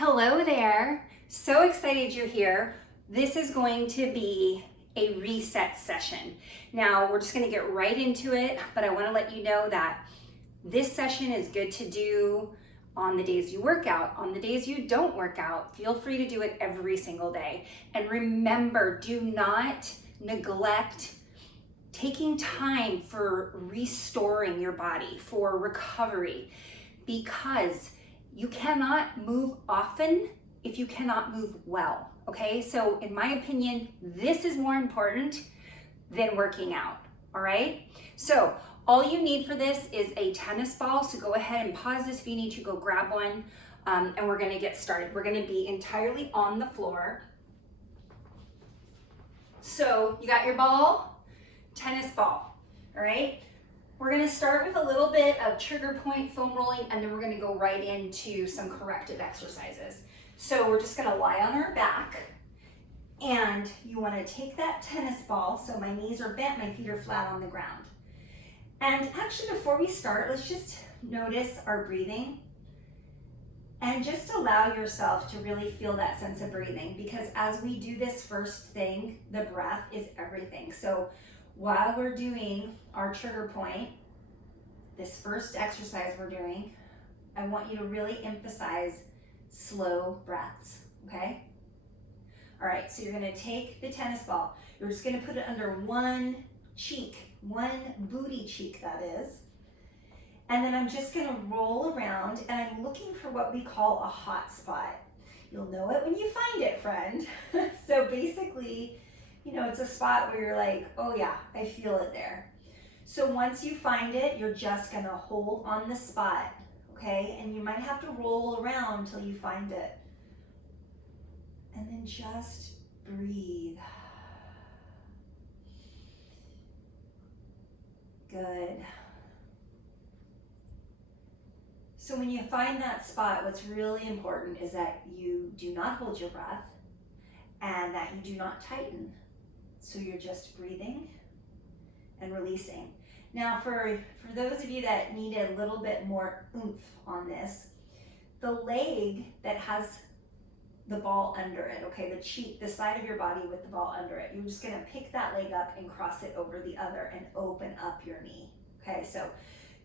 Hello there. So excited you're here. This is going to be a reset session. Now, we're just going to get right into it, but I want to let you know that this session is good to do on the days you work out. On the days you don't work out, feel free to do it every single day. And remember, do not neglect taking time for restoring your body, for recovery, because you cannot move often if you cannot move well, okay? So in my opinion, this is more important than working out, all right? So all you need for this is a tennis ball. So go ahead and pause this if you need to, go grab one, and we're gonna get started. We're gonna be entirely on the floor. So you got your ball, tennis ball, all right? We're gonna start with a little bit of trigger point foam rolling, and then we're gonna go right into some corrective exercises. So we're just gonna lie on our back, and you wanna take that tennis ball, so my knees are bent, my feet are flat on the ground. And actually before we start, let's just notice our breathing, and just allow yourself to really feel that sense of breathing, because as we do this first thing, the breath is everything. So while we're doing our trigger point, this first exercise we're doing, I want you to really emphasize slow breaths, okay? All right, so you're gonna take the tennis ball, you're just gonna put it under one cheek, one booty cheek that is, and then I'm just gonna roll around, and I'm looking for what we call a hot spot. You'll know it when you find it, friend. So basically, you know, it's a spot where you're like, oh yeah, I feel it there. So once you find it, you're just gonna hold on the spot, okay? And you might have to roll around until you find it. And then just breathe. Good. So when you find that spot, what's really important is that you do not hold your breath and that you do not tighten. So you're just breathing and releasing. Now for those of you that need a little bit more oomph on this, the leg that has the ball under it, okay, the cheek, the side of your body with the ball under it, you're just gonna pick that leg up and cross it over the other and open up your knee, okay? So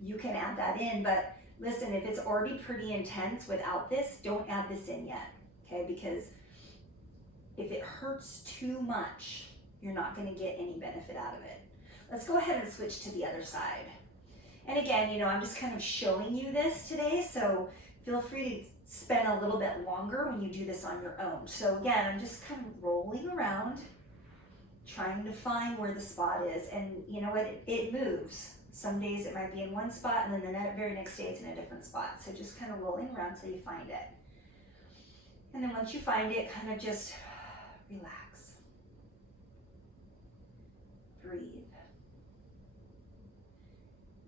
you can add that in, but listen, if it's already pretty intense without this, don't add this in yet, okay? Because if it hurts too much, you're not gonna get any benefit out of it. Let's go ahead and switch to the other side. And again, you know, I'm just kind of showing you this today, so feel free to spend a little bit longer when you do this on your own. So again, I'm just kind of rolling around, trying to find where the spot is. And you know what, it moves. Some days it might be in one spot, and then the very next day it's in a different spot. So just kind of rolling around till you find it. And then once you find it, kind of just relax. Breathe.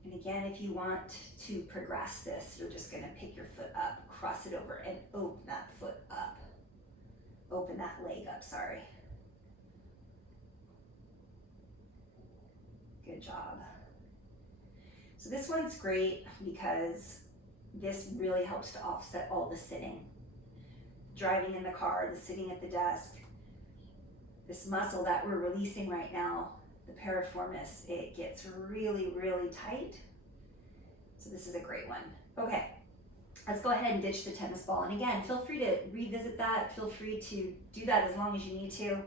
And again, if you want to progress this, you're just gonna pick your foot up, cross it over, and open that foot up. Open that leg up, sorry. Good job. So this one's great because this really helps to offset all the sitting. Driving in the car, the sitting at the desk. This muscle that we're releasing right now, the piriformis, it gets really, really tight. So this is a great one. Okay, let's go ahead and ditch the tennis ball. And again, feel free to revisit that. Feel free to do that as long as you need to.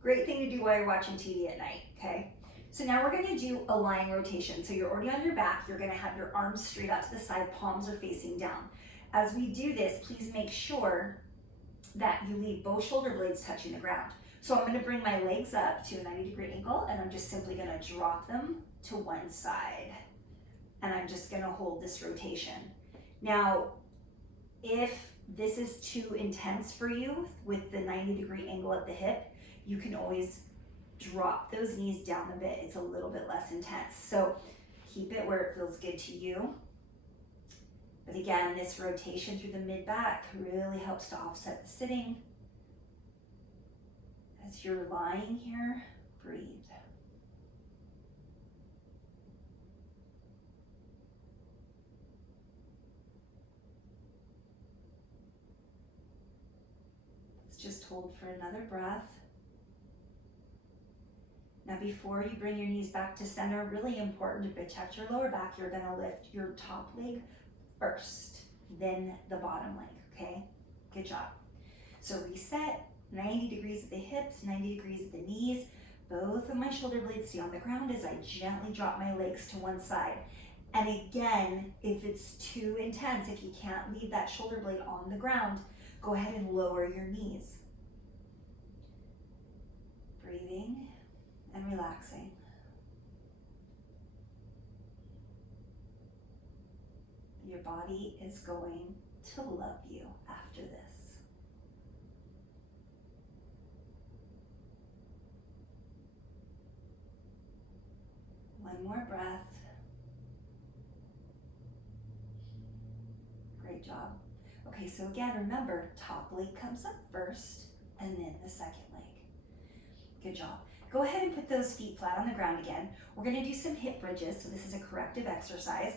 Great thing to do while you're watching TV at night, okay? So now we're gonna do a lying rotation. So you're already on your back. You're gonna have your arms straight out to the side, palms are facing down. As we do this, please make sure that you leave both shoulder blades touching the ground. So I'm gonna bring my legs up to a 90-degree angle, and I'm just simply gonna drop them to one side. And I'm just gonna hold this rotation. Now, if this is too intense for you with the 90-degree angle at the hip, you can always drop those knees down a bit. It's a little bit less intense. So keep it where it feels good to you. But again, this rotation through the mid-back really helps to offset the sitting. As you're lying here, breathe. Just hold for another breath. Now before you bring your knees back to center, really important to protect your lower back, you're gonna lift your top leg first, then the bottom leg, okay? Good job. So reset, 90 degrees at the hips, 90 degrees at the knees. Both of my shoulder blades stay on the ground as I gently drop my legs to one side. And again, if it's too intense, if you can't leave that shoulder blade on the ground, go ahead and lower your knees. Breathing and relaxing. Your body is going to love you after this. One more breath. Great job. Okay, so again, remember, top leg comes up first and then the second leg. Good job. Go ahead and put those feet flat on the ground again. We're gonna do some hip bridges, so this is a corrective exercise.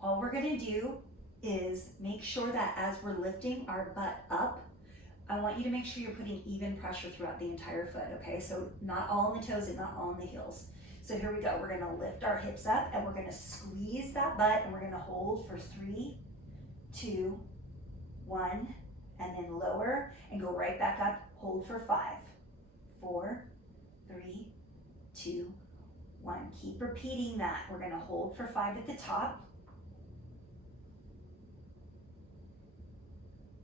All we're gonna do is make sure that as we're lifting our butt up, I want you to make sure you're putting even pressure throughout the entire foot, okay? So not all in the toes and not all in the heels. So here we go, we're gonna lift our hips up and we're gonna squeeze that butt and we're gonna hold for 3, 2, 1, and then lower and go right back up, hold for 5, 4, 3, 2, 1. Keep repeating that. We're gonna hold for 5 at the top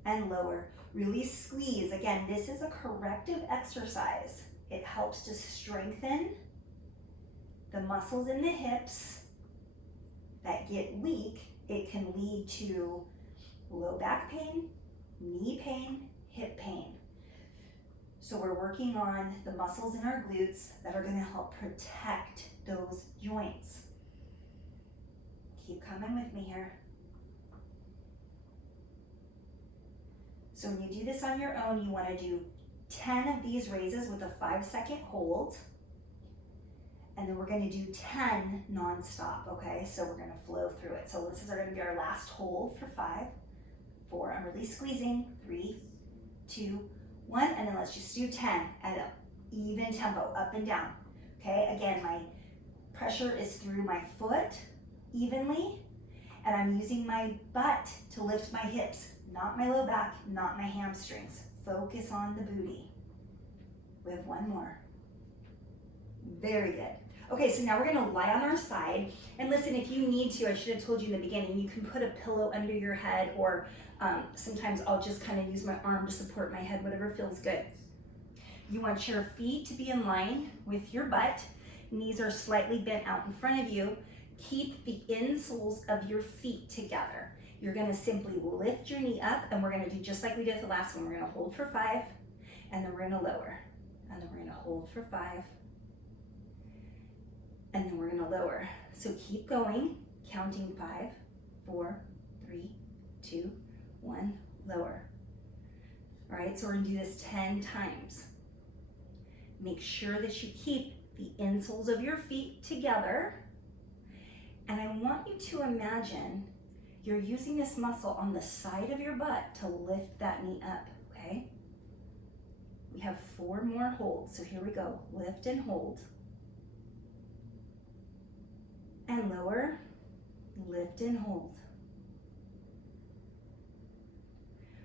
and lower. Really squeeze. Again, this is a corrective exercise. It helps to strengthen the muscles in the hips that get weak. It can lead to low back pain, knee pain, hip pain. So we're working on the muscles in our glutes that are gonna help protect those joints. Keep coming with me here. So when you do this on your own, you wanna do 10 of these raises with a 5-second hold. And then we're gonna do 10 non-stop, okay? So we're gonna flow through it. So this is gonna be our last hold for 5, 4, I'm really squeezing, 3, 2, 1, and then let's just do 10 at an even tempo, up and down, okay? Again, my pressure is through my foot evenly, and I'm using my butt to lift my hips, not my low back, not my hamstrings. Focus on the booty. We have one more. Very good. Okay, so now we're gonna lie on our side, and listen, if you need to, I should have told you in the beginning, you can put a pillow under your head, or sometimes I'll just kind of use my arm to support my head, whatever feels good. You want your feet to be in line with your butt. Knees are slightly bent out in front of you. Keep the insoles of your feet together. You're gonna simply lift your knee up, and we're gonna do just like we did the last one. We're gonna hold for 5, and then we're gonna lower. And then we're gonna hold for 5, and then we're gonna lower. So keep going, counting 5, 4, 3, 2, 1, lower. All right, so we're gonna do this 10 times. Make sure that you keep the insoles of your feet together. And I want you to imagine you're using this muscle on the side of your butt to lift that knee up, okay? We have 4 more holds, so here we go. Lift and hold. And lower, lift and hold.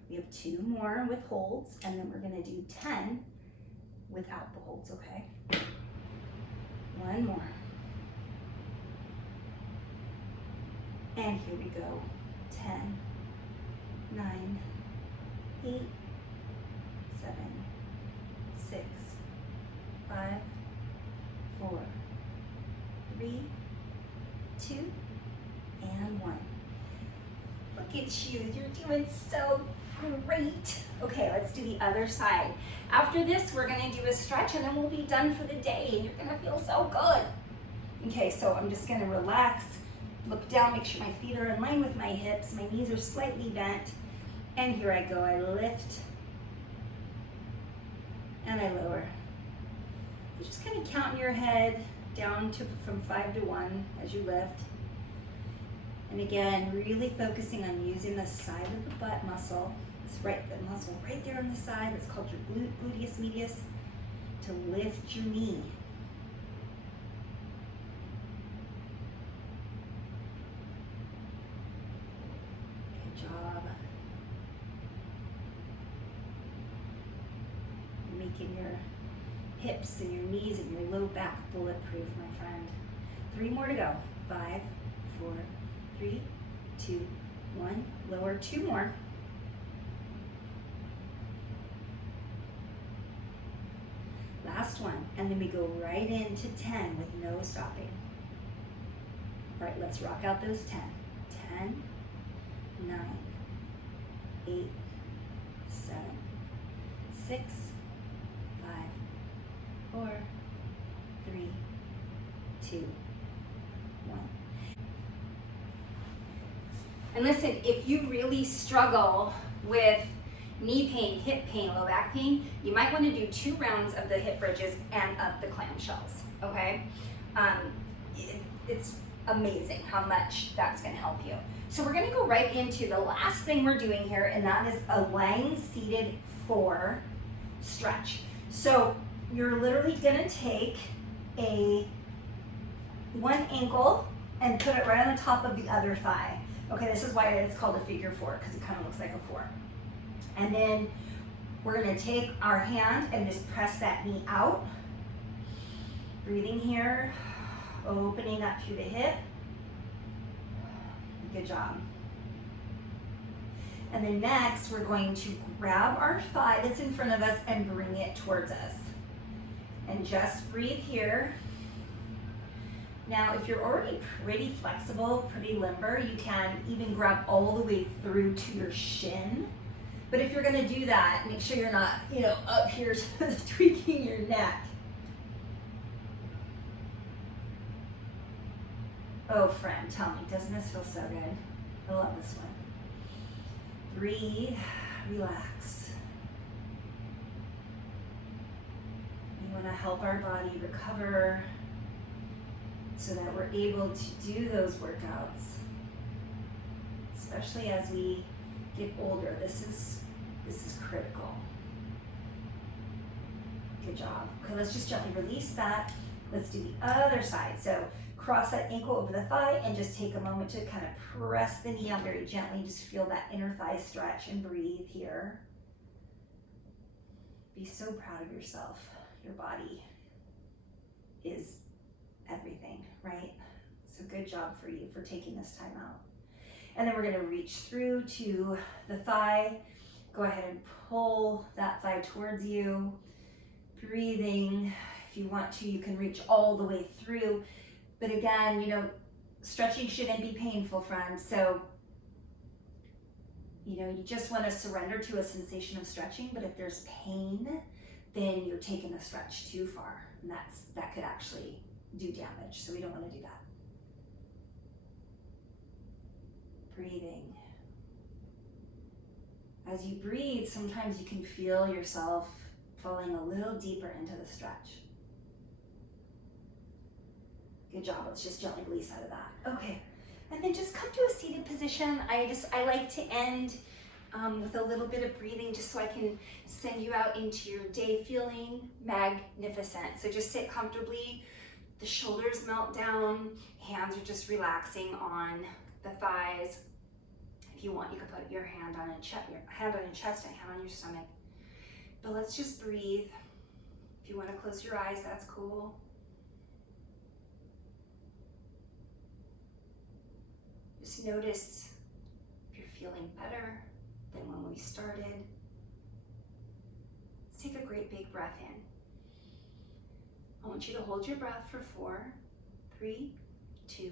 We have 2 more with holds, and then we're gonna do 10 without the holds, okay? 1 more. And here we go. 10, 9, 8, 7, 6, 5, 4, 3, 2, and 1. Look at you, you're doing so great. Okay, let's do the other side. After this, we're gonna do a stretch and then we'll be done for the day and you're gonna feel so good. Okay, so I'm just gonna relax, look down, make sure my feet are in line with my hips, my knees are slightly bent, and here I go, I lift, and I lower. You just kind of count in your head down to from 5 to 1 as you lift. And again, really focusing on using the side of the butt muscle, the muscle right there on the side, that's called your gluteus medius, to lift your knee. Good job. Making your hips and your knees and your low back bulletproof, my friend. 3 more to go. 5, 4, 3, 2, 1. Lower, 2 more. Last one, and then we go right into 10 with no stopping. All right, let's rock out those 10. 10, 9, 8, 7, 6, 5, 4, 3, 2, 1. And listen, if you really struggle with knee pain, hip pain, low back pain, you might want to do 2 rounds of the hip bridges and of the clamshells, okay? It's amazing how much that's going to help you. So we're going to go right into the last thing we're doing here, and that is a lying seated 4 stretch. So you're literally going to take one ankle and put it right on the top of the other thigh. Okay, this is why it's called a figure 4, because it kind of looks like a 4. And then we're going to take our hand and just press that knee out. Breathing here, opening up through the hip. Good job. And then next, we're going to grab our thigh that's in front of us and bring it towards us. And just breathe here. Now, if you're already pretty flexible, pretty limber, you can even grab all the way through to your shin. But if you're gonna do that, make sure you're not, up here tweaking your neck. Oh, friend, tell me, doesn't this feel so good? I love this one. Breathe, relax. We wanna help our body recover so that we're able to do those workouts, especially as we get older. This is critical. Good job. Okay, let's just gently release that. Let's do the other side. So cross that ankle over the thigh and just take a moment to kind of press the knee out very gently. Just feel that inner thigh stretch and breathe here. Be so proud of yourself. Your body is everything, right? So good job for you for taking this time out. And then we're going to reach through to the thigh. Go ahead and pull that thigh towards you. Breathing. If you want to, you can reach all the way through. But again, stretching shouldn't be painful, friends. So, you just want to surrender to a sensation of stretching. But if there's pain, then you're taking the stretch too far. And that could actually do damage. So we don't want to do that. Breathing. As you breathe, sometimes you can feel yourself falling a little deeper into the stretch. Good job. Let's just gently release out of that. Okay. And then just come to a seated position. I like to end with a little bit of breathing just so I can send you out into your day feeling magnificent. So just sit comfortably. The shoulders melt down. Hands are just relaxing on the thighs. If you want, you can put your hand on your chest and hand on your stomach. But let's just breathe. If you want to close your eyes, that's cool. Just notice if you're feeling better than when we started. Let's take a great big breath in. I want you to hold your breath for 4, 3, 2,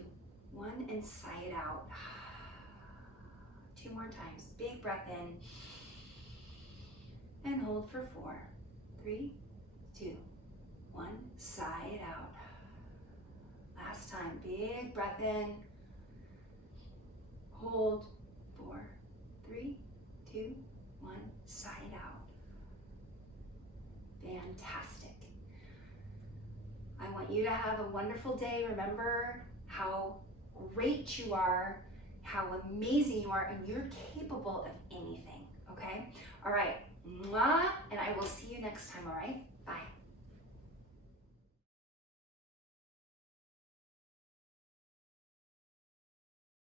1, and sigh it out. 2 more times. Big breath in. And hold for 4, 3, 2, 1. Sigh it out. Last time. Big breath in. Hold. 4, 3, 2, 1. Sigh it out. Fantastic. I want you to have a wonderful day. Remember how great you are how amazing you are, and you're capable of anything, okay? All right, mwah, and I will see you next time, all right? Bye.